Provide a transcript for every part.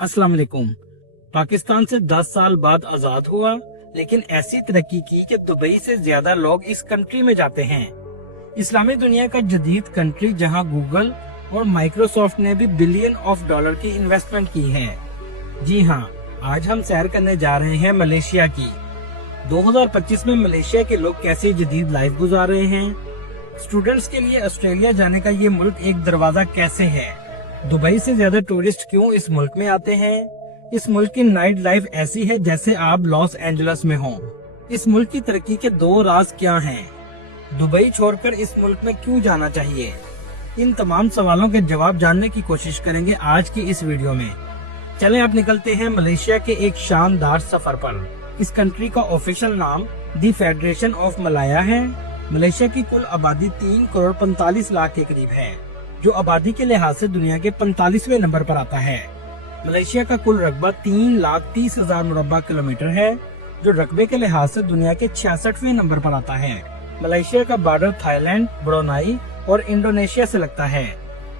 अस्सलाम वालेकुम। पाकिस्तान से 10 साल बाद आजाद हुआ, लेकिन ऐसी तरक्की की कि दुबई से ज्यादा लोग इस कंट्री में जाते हैं। इस्लामी दुनिया का जदीद कंट्री जहां गूगल और माइक्रोसॉफ्ट ने भी बिलियन ऑफ डॉलर की इन्वेस्टमेंट की है। जी हां, आज हम सैर करने जा रहे हैं मलेशिया की। 2025 में मलेशिया के लोग कैसे जदीद लाइफ गुजार रहे हैं, स्टूडेंट्स के लिए ऑस्ट्रेलिया जाने का ये मुल्क एक दरवाजा कैसे है, दुबई से ज्यादा टूरिस्ट क्यों इस मुल्क में आते हैं, इस मुल्क की नाइट लाइफ ऐसी है जैसे आप लॉस एंजल्स में हो, इस मुल्क की तरक्की के 2 राज क्या हैं, दुबई छोड़कर इस मुल्क में क्यों जाना चाहिए। इन तमाम सवालों के जवाब जानने की कोशिश करेंगे आज की इस वीडियो में। चलें आप निकलते हैं मलेशिया के एक शानदार सफर पर। इस कंट्री का ऑफिशियल नाम दी फेडरेशन ऑफ मलाया है। मलेशिया की कुल आबादी 3 करोड़ 45 लाख के करीब है, जो आबादी के लिहाज से दुनिया के 45वें नंबर पर आता है। मलेशिया का कुल रकबा 3,30,000 मुरब्बा किलोमीटर है, जो रकबे के लिहाज से दुनिया के 66वें नंबर पर आता है। मलेशिया का बॉर्डर थाईलैंड, ब्रुनेई और इंडोनेशिया से लगता है।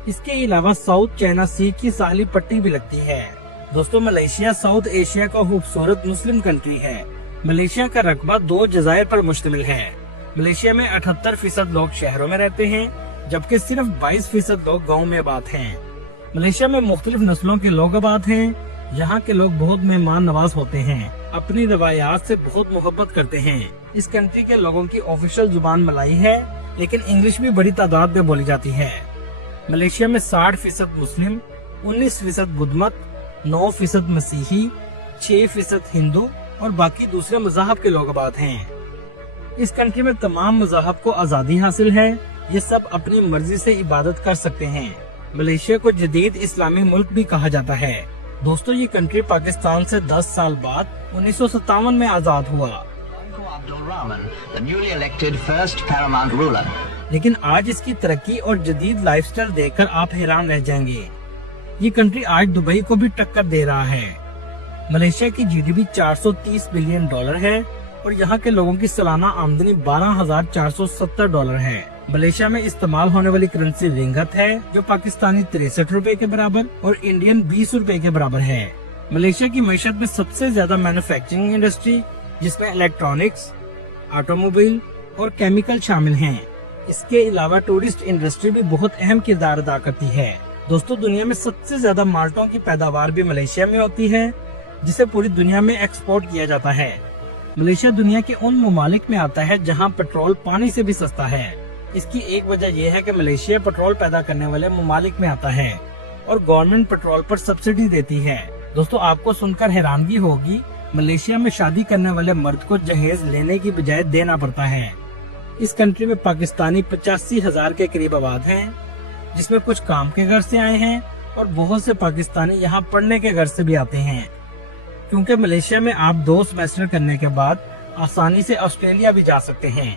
इसके अलावा साउथ चाइना सी की साहली पट्टी भी लगती है। दोस्तों, मलेशिया साउथ एशिया का खूबसूरत मुस्लिम कंट्री है। मलेशिया का रकबा 2 जज़ायर पर मुश्तमिल है। मलेशिया में 78% लोग शहरों में रहते हैं, जबकि सिर्फ 22% लोग गाँव में आबाद हैं। मलेशिया में मुख्तलिफ नस्लों के लोग आबाद हैं। यहाँ के लोग बहुत मेहमान नवाज होते हैं, अपनी रवायात से बहुत मोहब्बत करते हैं। इस कंट्री के लोगों की ऑफिशियल जुबान मलाई है, लेकिन इंग्लिश भी बड़ी तादाद में बोली जाती है। मलेशिया में 60% मुस्लिम, 19% बुद्ध मत, 9% मसीही, 6% हिंदू और बाकी दूसरे मज़हब के लोग आबाद हैं। इस कंट्री में तमाम मज़हब को आज़ादी हासिल है। ये सब अपनी मर्जी से इबादत कर सकते हैं। मलेशिया को जदीद इस्लामी मुल्क भी कहा जाता है। दोस्तों, ये कंट्री पाकिस्तान से 10 साल बाद 1957 में आजाद हुआ, लेकिन आज इसकी तरक्की और जदीद लाइफस्टाइल देखकर आप हैरान रह जाएंगे। ये कंट्री आज दुबई को भी टक्कर दे रहा है। मलेशिया की जीडीपी 430 बिलियन डॉलर है और यहाँ के लोगों की सालाना आमदनी 12,470 डॉलर है। मलेशिया में इस्तेमाल होने वाली करेंसी रिंगत है, जो पाकिस्तानी 63 रुपए के बराबर और इंडियन 20 रुपए के बराबर है। मलेशिया की मैशत में सबसे ज्यादा मैन्युफैक्चरिंग इंडस्ट्री, जिसमें इलेक्ट्रॉनिक्स, ऑटोमोबाइल और केमिकल शामिल हैं। इसके अलावा टूरिस्ट इंडस्ट्री भी बहुत अहम किरदार अदा करती है। दोस्तों, दुनिया में सबसे ज्यादा माल्टों की पैदावार भी मलेशिया में होती है, जिसे पूरी दुनिया में एक्सपोर्ट किया जाता है। मलेशिया दुनिया के उन ममालिक में आता है जहाँ पेट्रोल पानी से भी सस्ता है। इसकी एक वजह यह है कि मलेशिया पेट्रोल पैदा करने वाले ममालिक में आता है और गवर्नमेंट पेट्रोल पर सब्सिडी देती है। दोस्तों, आपको सुनकर हैरानगी होगी, मलेशिया में शादी करने वाले मर्द को जहेज लेने की बजाय देना पड़ता है। इस कंट्री में पाकिस्तानी 85,000 के करीब आबाद हैं, जिसमें कुछ काम के घर से आए हैं और बहुत से पाकिस्तानी यहाँ पढ़ने के घर से भी आते हैं, क्योंकि मलेशिया में आप 2 सेमेस्टर करने के बाद आसानी से ऑस्ट्रेलिया भी जा सकते हैं,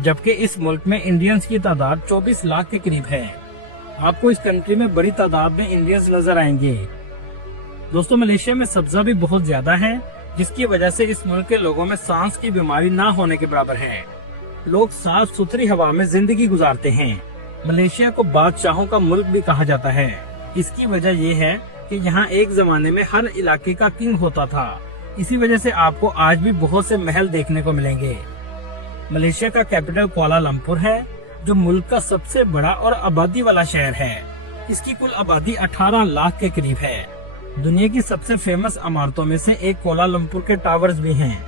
जबकि इस मुल्क में इंडियंस की तादाद 24 लाख के करीब है। आपको इस कंट्री में बड़ी तादाद में इंडियंस नजर आएंगे। दोस्तों, मलेशिया में सब्जा भी बहुत ज्यादा है, जिसकी वजह से इस मुल्क के लोगों में सांस की बीमारी ना होने के बराबर है। लोग साफ सुथरी हवा में जिंदगी गुजारते हैं। मलेशिया को बादशाहों का मुल्क भी कहा जाता है। इसकी वजह यह है कि यहाँ एक जमाने में हर इलाके का किंग होता था। इसी वजह से आपको आज भी बहुत से महल देखने को मिलेंगे। मलेशिया का कैपिटल कुआलालंपुर है, जो मुल्क का सबसे बड़ा और आबादी वाला शहर है। इसकी कुल आबादी 18 लाख के करीब है। दुनिया की सबसे फेमस इमारतों में से एक कुआलालंपुर के टावर्स भी हैं।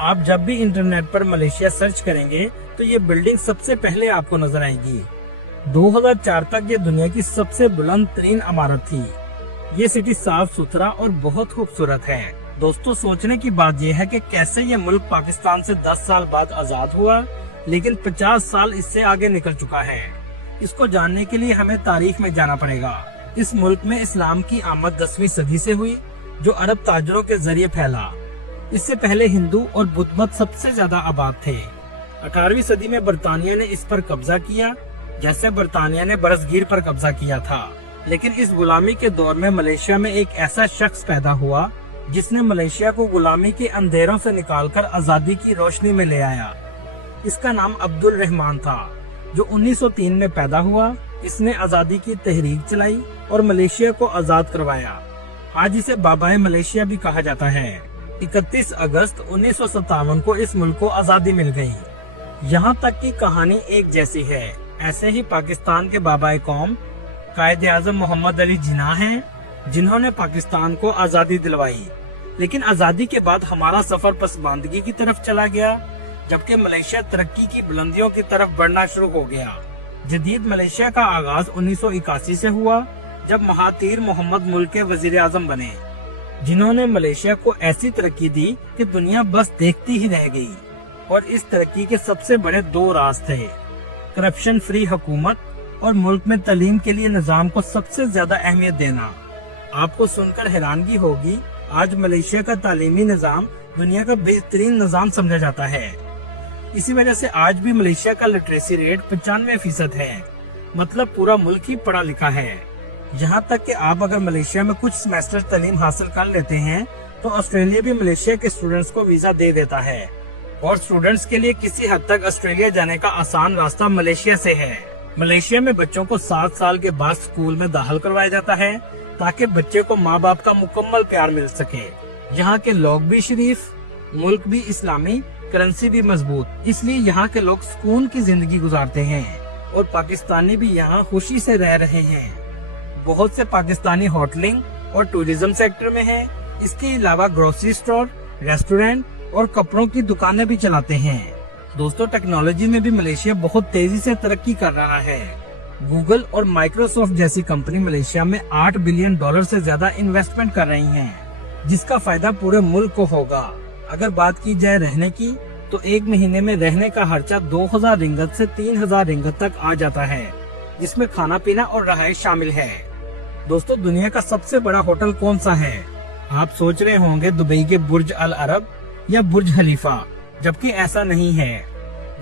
आप जब भी इंटरनेट पर मलेशिया सर्च करेंगे तो ये बिल्डिंग सबसे पहले आपको नजर आएगी। 2004 तक ये दुनिया की सबसे बुलंद तरीन इमारत थी। ये सिटी साफ सुथरा और बहुत खूबसूरत है। दोस्तों, सोचने की बात यह है कि कैसे ये मुल्क पाकिस्तान से 10 साल बाद आजाद हुआ, लेकिन 50 साल इससे आगे निकल चुका है। इसको जानने के लिए हमें तारीख में जाना पड़ेगा। इस मुल्क में इस्लाम की आमद 10वीं सदी से हुई, जो अरब ताजरों के जरिए फैला। इससे पहले हिंदू और बुद्ध मत सबसे ज्यादा आबाद थे। 18वीं सदी में बरतानिया ने इस पर कब्जा किया, जैसे बरतानिया ने बरसगीर पर कब्जा किया था। लेकिन इस गुलामी के दौर में मलेशिया में एक ऐसा शख्स पैदा हुआ जिसने मलेशिया को गुलामी के अंधेरों से निकालकर आजादी की रोशनी में ले आया। इसका नाम अब्दुल रहमान था, जो 1903 में पैदा हुआ। इसने आजादी की तहरीक चलाई और मलेशिया को आजाद करवाया। आज इसे बाबाए मलेशिया भी कहा जाता है। 31 अगस्त 1957 को इस मुल्क को आजादी मिल गई। यहाँ तक की कहानी एक जैसी है। ऐसे ही पाकिस्तान के बाबाए कौम कायदे आजम मोहम्मद अली जिन्ना हैं, जिन्होंने पाकिस्तान को आजादी दिलवाई। लेकिन आजादी के बाद हमारा सफर पसमानदगी की तरफ चला गया, जबकि मलेशिया तरक्की की बुलंदियों की तरफ बढ़ना शुरू हो गया। जदीद मलेशिया का आगाज 1981 से हुआ, जब महातीर मोहम्मद मुल्क के वजीर आजम बने, जिन्होंने मलेशिया को ऐसी तरक्की दी कि दुनिया बस देखती ही रह गई। और इस तरक्की के सबसे बड़े दो राज थे, करप्शन फ्री हुकूमत और मुल्क में तालीम के लिए निजाम को सबसे ज्यादा अहमियत देना। आपको सुनकर हैरानगी होगी, आज मलेशिया का तालीमी निजाम दुनिया का बेहतरीन निजाम समझा जाता है। इसी वजह से आज भी मलेशिया का लिटरेसी रेट 95% है, मतलब पूरा मुल्क ही पढ़ा लिखा है। यहाँ तक कि आप अगर मलेशिया में कुछ सेमेस्टर तालीम हासिल कर लेते हैं तो ऑस्ट्रेलिया भी मलेशिया के स्टूडेंट्स को वीजा दे देता है। और स्टूडेंट्स के लिए किसी हद तक ऑस्ट्रेलिया जाने का आसान रास्ता मलेशिया से है। मलेशिया में बच्चों को 7 साल के बाद स्कूल में दाखिल करवाया जाता है, ताकि बच्चे को माँ बाप का मुकम्मल प्यार मिल सके। यहाँ के लोग भी शरीफ, मुल्क भी इस्लामी, करेंसी भी मजबूत, इसलिए यहाँ के लोग सुकून की जिंदगी गुजारते हैं। और पाकिस्तानी भी यहाँ खुशी से रह रहे हैं। बहुत से पाकिस्तानी होटलिंग और टूरिज्म सेक्टर में हैं। इसके अलावा ग्रोसरी स्टोर, रेस्टोरेंट और कपड़ों की दुकानें भी चलाते हैं। दोस्तों, टेक्नोलॉजी में भी मलेशिया बहुत तेजी से तरक्की कर रहा है। गूगल और माइक्रोसॉफ्ट जैसी कंपनी मलेशिया में $8 बिलियन से ज्यादा इन्वेस्टमेंट कर रही हैं, जिसका फायदा पूरे मुल्क को होगा। अगर बात की जाए रहने की, तो एक महीने में रहने का खर्चा 2000 रिंगत से 3000 रिंगत तक आ जाता है, जिसमें खाना पीना और रहायश शामिल है। दोस्तों, दुनिया का सबसे बड़ा होटल कौन सा है? आप सोच रहे होंगे दुबई के बुर्ज अल अरब या बुर्ज खलीफा, जबकि ऐसा नहीं है।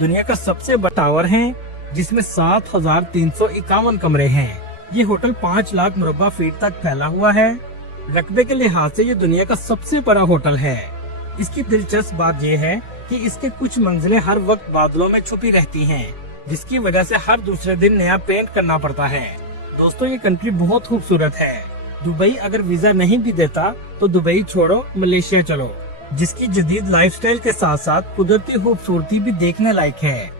दुनिया का सबसे बड़ा टावर है, जिसमें 7351 कमरे हैं। ये होटल 5 लाख मुरब्बा फीट तक फैला हुआ है। रकबे के लिहाज से ये दुनिया का सबसे बड़ा होटल है। इसकी दिलचस्प बात यह है कि इसके कुछ मंजिलें हर वक्त बादलों में छुपी रहती हैं, जिसकी वजह से हर दूसरे दिन नया पेंट करना पड़ता है। दोस्तों, ये कंट्री बहुत खूबसूरत है। दुबई अगर वीजा नहीं भी देता तो दुबई छोड़ो, मलेशिया चलो, जिसकी जदीद लाइफस्टाइल के साथ साथ कुदरती खूबसूरती भी देखने लायक है।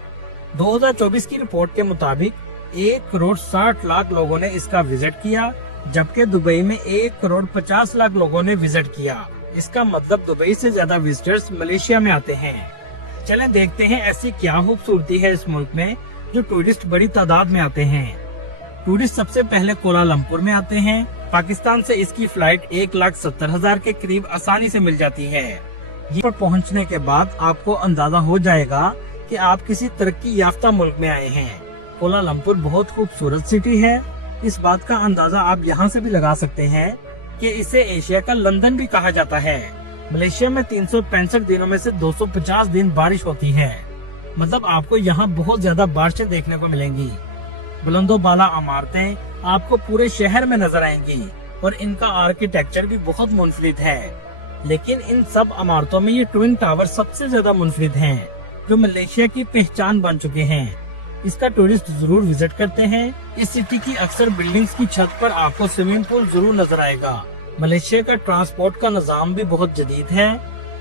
2024 की रिपोर्ट के मुताबिक 1 करोड़ 60 लाख लोगों ने इसका विजिट किया, जबकि दुबई में 1 करोड़ 50 लाख लोगों ने विजिट किया। इसका मतलब दुबई से ज्यादा विजिटर्स मलेशिया में आते हैं। चलें देखते हैं ऐसी क्या खूबसूरती है इस मुल्क में जो टूरिस्ट बड़ी तादाद में आते हैं। टूरिस्ट सबसे पहले कोलालमपुर में आते हैं। पाकिस्तान से इसकी फ्लाइट 1,70,000 के करीब आसानी से मिल जाती है। यहाँ पर पहुँचने के बाद आपको अंदाजा हो जाएगा कि आप किसी तरक्की याफ्ता मुल्क में आए हैं। कोलालमपुर बहुत खूबसूरत सिटी है। इस बात का अंदाजा आप यहाँ से भी लगा सकते हैं कि इसे एशिया का लंदन भी कहा जाता है। मलेशिया में 365 दिनों में से 250 दिन बारिश होती है, मतलब आपको यहाँ बहुत ज्यादा बारिशें देखने को मिलेंगी। बुलंदो बाला इमारतें आपको पूरे शहर में नजर आएंगी और इनका आर्किटेक्चर भी बहुत मुनफरिद है। लेकिन इन सब इमारतों में ये ट्विन टावर सबसे ज्यादा मुनफरिद हैं, जो मलेशिया की पहचान बन चुके हैं। इसका टूरिस्ट जरूर विजिट करते हैं। इस सिटी की अक्सर बिल्डिंग्स की छत पर आपको स्विमिंग पूल जरूर नजर आएगा। मलेशिया का ट्रांसपोर्ट का निजाम भी बहुत जदीद है।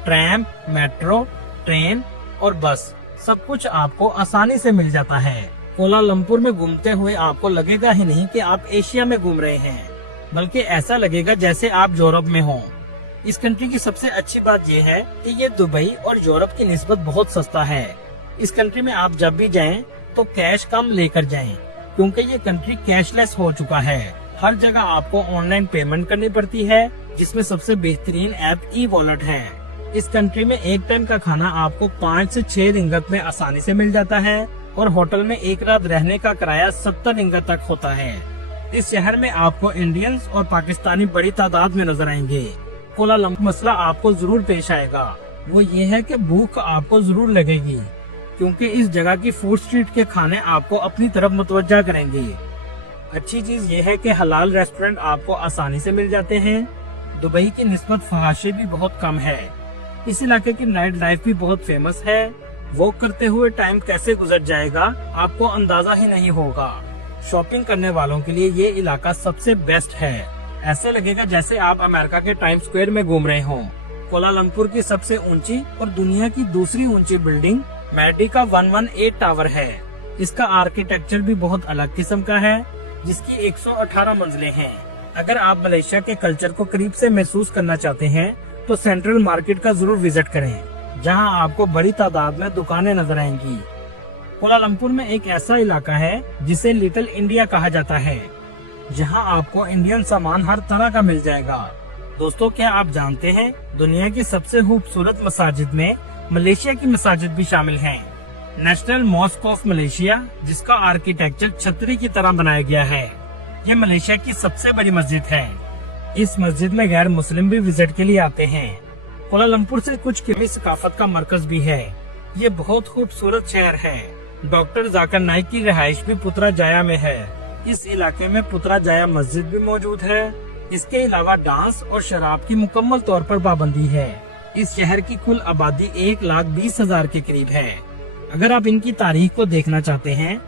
ट्रैम, मेट्रो, ट्रेन और बस सब कुछ आपको आसानी से मिल जाता है। कोलालमपुर में घूमते हुए आपको लगेगा ही नहीं कि आप एशिया में घूम रहे हैं, बल्कि ऐसा लगेगा जैसे आप यूरोप में हों। इस कंट्री की सबसे अच्छी बात यह है कि ये दुबई और यूरोप की निस्बत बहुत सस्ता है। इस कंट्री में आप जब भी जाएं तो कैश कम लेकर जाएं, क्योंकि ये कंट्री कैशलेस हो चुका है। हर जगह आपको ऑनलाइन पेमेंट करनी पड़ती है, जिसमें सबसे बेहतरीन ऐप ई वॉलेट है। इस कंट्री में एक टाइम का खाना आपको 5 से 6 रिंगत में आसानी से मिल जाता है और होटल में एक रात रहने का किराया 70 रिंगत तक होता है। इस शहर में आपको इंडियंस और पाकिस्तानी बड़ी तादाद में नजर आएंगे। कोलालमपुर मसला आपको जरूर पेश आएगा, वो ये है कि भूख आपको जरूर लगेगी, क्योंकि इस जगह की फूड स्ट्रीट के खाने आपको अपनी तरफ मुतवज्जा करेंगे। अच्छी चीज ये है कि हलाल रेस्टोरेंट आपको आसानी से मिल जाते हैं। दुबई की निस्बत फहाशी भी बहुत कम है। इस इलाके की नाइट लाइफ भी बहुत फेमस है। वॉक करते हुए टाइम कैसे गुजर जाएगा आपको अंदाजा ही नहीं होगा। शॉपिंग करने वालों के लिए ये इलाका सबसे बेस्ट है। ऐसे लगेगा जैसे आप अमेरिका के टाइम स्क्वायर में घूम रहे हों। कोलालमपुर की सबसे ऊंची और दुनिया की दूसरी ऊंची बिल्डिंग मेडिका 118 टावर है। इसका आर्किटेक्चर भी बहुत अलग किस्म का है, जिसकी 118 मंजिलें हैं। अगर आप मलेशिया के कल्चर को करीब से महसूस करना चाहते हैं तो सेंट्रल मार्केट का जरूर विजिट करें, जहां आपको बड़ी तादाद में दुकानें नजर आएंगी। कोलालमपुर में एक ऐसा इलाका है जिसे लिटिल इंडिया कहा जाता है, जहां आपको इंडियन सामान हर तरह का मिल जाएगा। दोस्तों, क्या आप जानते हैं दुनिया की सबसे खूबसूरत मसाजिद में मलेशिया की मसाजिद भी शामिल हैं। नेशनल मॉस्क ऑफ मलेशिया, जिसका आर्किटेक्चर छतरी की तरह बनाया गया है, ये मलेशिया की सबसे बड़ी मस्जिद है। इस मस्जिद में गैर मुस्लिम भी विजिट के लिए आते हैं। कोलालमपुर से कुछ किमी सकाफत का मरकज भी है। ये बहुत खूबसूरत शहर है। डॉक्टर जाकिर नाइक की रिहाइश भी पुत्राजाया में है। इस इलाके में पुत्राजाया मस्जिद भी मौजूद है। इसके अलावा डांस और शराब की मुकम्मल तौर पर पाबंदी है। इस शहर की कुल आबादी 1,20,000 के करीब है। अगर आप इनकी तारीख को देखना चाहते हैं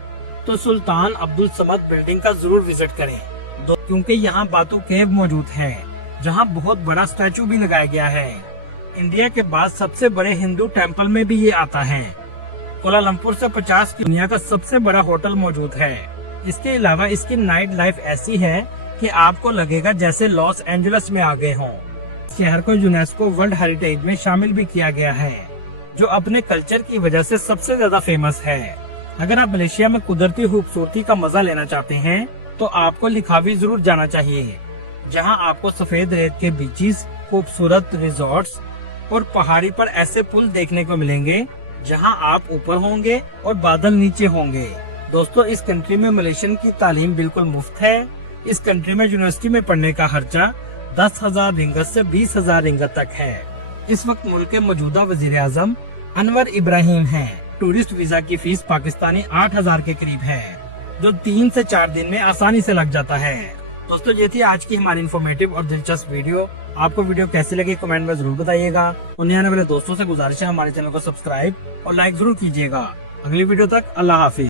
तो सुल्तान अब्दुल समद बिल्डिंग का जरूर विजिट करें, क्योंकि यहाँ बातू केव मौजूद है, जहाँ बहुत बड़ा स्टैचू भी लगाया गया है। इंडिया के बाद सबसे बड़े हिंदू टेम्पल में भी ये आता है। कोलालमपुर से 50 की दुनिया का सबसे बड़ा होटल मौजूद है। इसके अलावा इसकी नाइट लाइफ ऐसी है कि आपको लगेगा जैसे लॉस एंजलिस में आ गए हों। शहर को यूनेस्को वर्ल्ड हेरिटेज में शामिल भी किया गया है, जो अपने कल्चर की वजह से सबसे ज्यादा फेमस है। अगर आप मलेशिया में कुदरती खूबसूरती का मजा लेना चाहते हैं तो आपको लिखावी जरूर जाना चाहिए, जहां आपको सफेद रेत के बीचेस, खूबसूरत रिजॉर्ट्स और पहाड़ी पर ऐसे पुल देखने को मिलेंगे जहां आप ऊपर होंगे और बादल नीचे होंगे। दोस्तों, इस कंट्री में मलेशियन की तालीम बिल्कुल मुफ्त है। इस कंट्री में यूनिवर्सिटी में पढ़ने का खर्चा 10,000 रिंगत से 20,000 रिंगत तक है। इस वक्त मुल्क के मौजूदा वजीर आजम अनवर इब्राहिम हैं। टूरिस्ट वीजा की फीस पाकिस्तानी 8,000 के करीब है, जो 3 से 4 दिन में आसानी से लग जाता है। दोस्तों, ये थी आज की हमारी इन्फॉर्मेटिव और दिलचस्प वीडियो। आपको वीडियो कैसी लगी कमेंट में जरूर बताइएगा। उन्हें आने वाले दोस्तों से गुजारिश है हमारे चैनल को सब्सक्राइब और लाइक जरूर कीजिएगा। अगली वीडियो तक अल्लाह हाफिज।